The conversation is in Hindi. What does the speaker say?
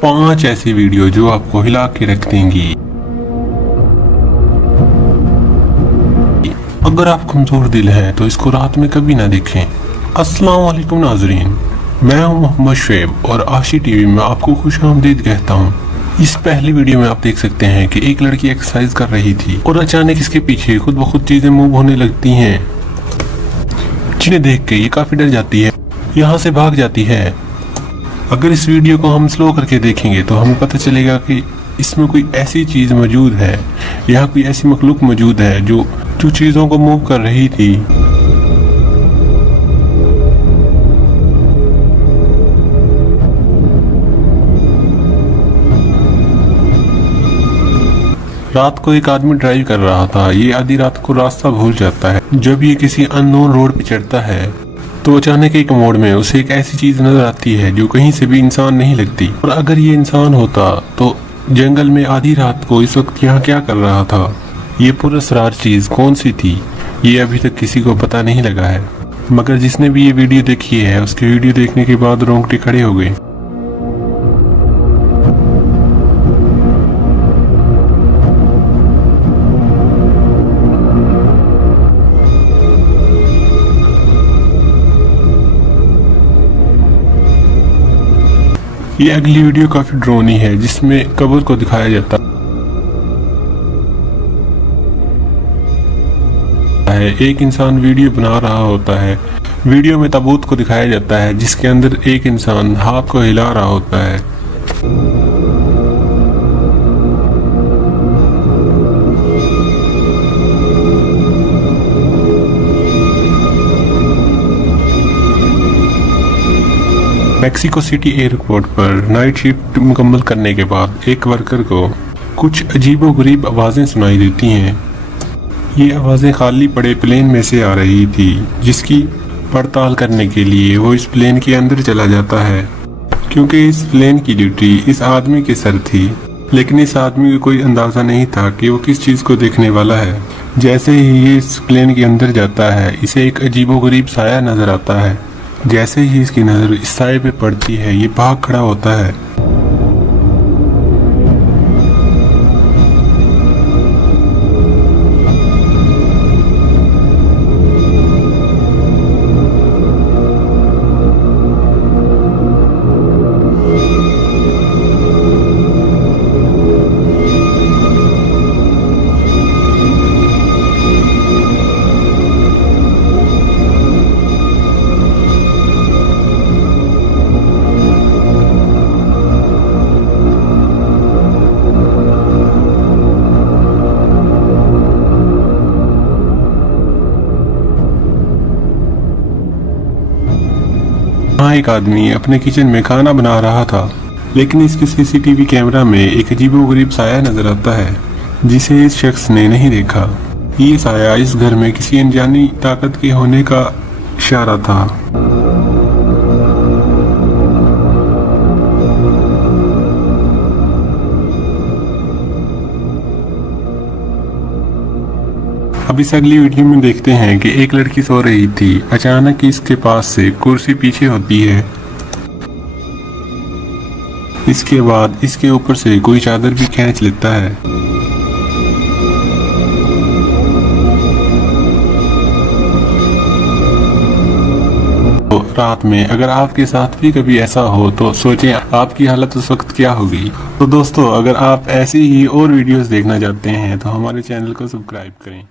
5 ऐसी वीडियो जो आपको हिला के रख देंगी। अगर आप कमजोर दिल हैं तो इसको रात में कभी ना देखें। अस्सलाम वालेकुम नाजरीन, मैं हूं मोहम्मद शुएब और आशी टीवी में आपको खुशामदीद कहता हूं। इस पहली वीडियो में आप देख सकते हैं कि एक लड़की एक्सरसाइज कर रही थी और अचानक इसके पीछे खुद ब खुद चीजें मूव होने लगती हैं, जिन्हें देख के ये काफी डर जाती है, यहाँ से भाग जाती है। अगर इस वीडियो को हम स्लो करके देखेंगे तो हमें पता चलेगा कि इसमें कोई ऐसी चीज मौजूद है, यहाँ कोई ऐसी मखलूक मौजूद है जो चीजों को मूव कर रही थी। रात को एक आदमी ड्राइव कर रहा था। ये आधी रात को रास्ता भूल जाता है। जब ये किसी अननोन रोड पे चढ़ता है तो अचानक एक मोड़ में उसे एक ऐसी चीज नजर आती है जो कहीं से भी इंसान नहीं लगती। और अगर ये इंसान होता तो जंगल में आधी रात को इस वक्त यहाँ क्या कर रहा था? ये पुरअसरार चीज कौन सी थी, ये अभी तक किसी को पता नहीं लगा है। मगर जिसने भी ये वीडियो देखी है उसके वीडियो देखने के बाद रोंगटे खड़े हो गए। ये अगली वीडियो काफी ड्रोनी है जिसमें कब्र को दिखाया जाता है। एक इंसान वीडियो बना रहा होता है। वीडियो में ताबूत को दिखाया जाता है जिसके अंदर एक इंसान हाथ को हिला रहा होता है। मैक्सिको सिटी एयरपोर्ट पर नाइट शिफ्ट मुकम्मल करने के बाद एक वर्कर को कुछ अजीबोगरीब आवाज़ें सुनाई देती हैं। ये आवाज़ें खाली पड़े प्लेन में से आ रही थी, जिसकी पड़ताल करने के लिए वो इस प्लेन के अंदर चला जाता है, क्योंकि इस प्लेन की ड्यूटी इस आदमी के सर थी। लेकिन इस आदमी को कोई अंदाज़ा नहीं था कि वो किस चीज़ को देखने वाला है। जैसे ही ये इस प्लेन के अंदर जाता है, इसे एक अजीबोगरीब साया नज़र आता है। जैसे ही इसकी नज़र इस साए पे पड़ती है, ये भाग खड़ा होता है। वहाँ एक आदमी अपने किचन में खाना बना रहा था, लेकिन इसके सीसीटीवी कैमरा में एक अजीबोगरीब साया नजर आता है जिसे इस शख्स ने नहीं देखा। ये साया इस घर में किसी अनजानी ताकत के होने का इशारा था। अब इस अगली वीडियो में देखते हैं कि एक लड़की सो रही थी। अचानक इसके पास से कुर्सी पीछे होती है। इसके बाद इसके ऊपर से कोई चादर भी खींच लेता है। तो रात में अगर आपके साथ भी कभी ऐसा हो तो सोचें आपकी हालत उस वक्त क्या होगी। तो दोस्तों, अगर आप ऐसी ही और वीडियोस देखना चाहते हैं तो हमारे चैनल को सब्सक्राइब करें।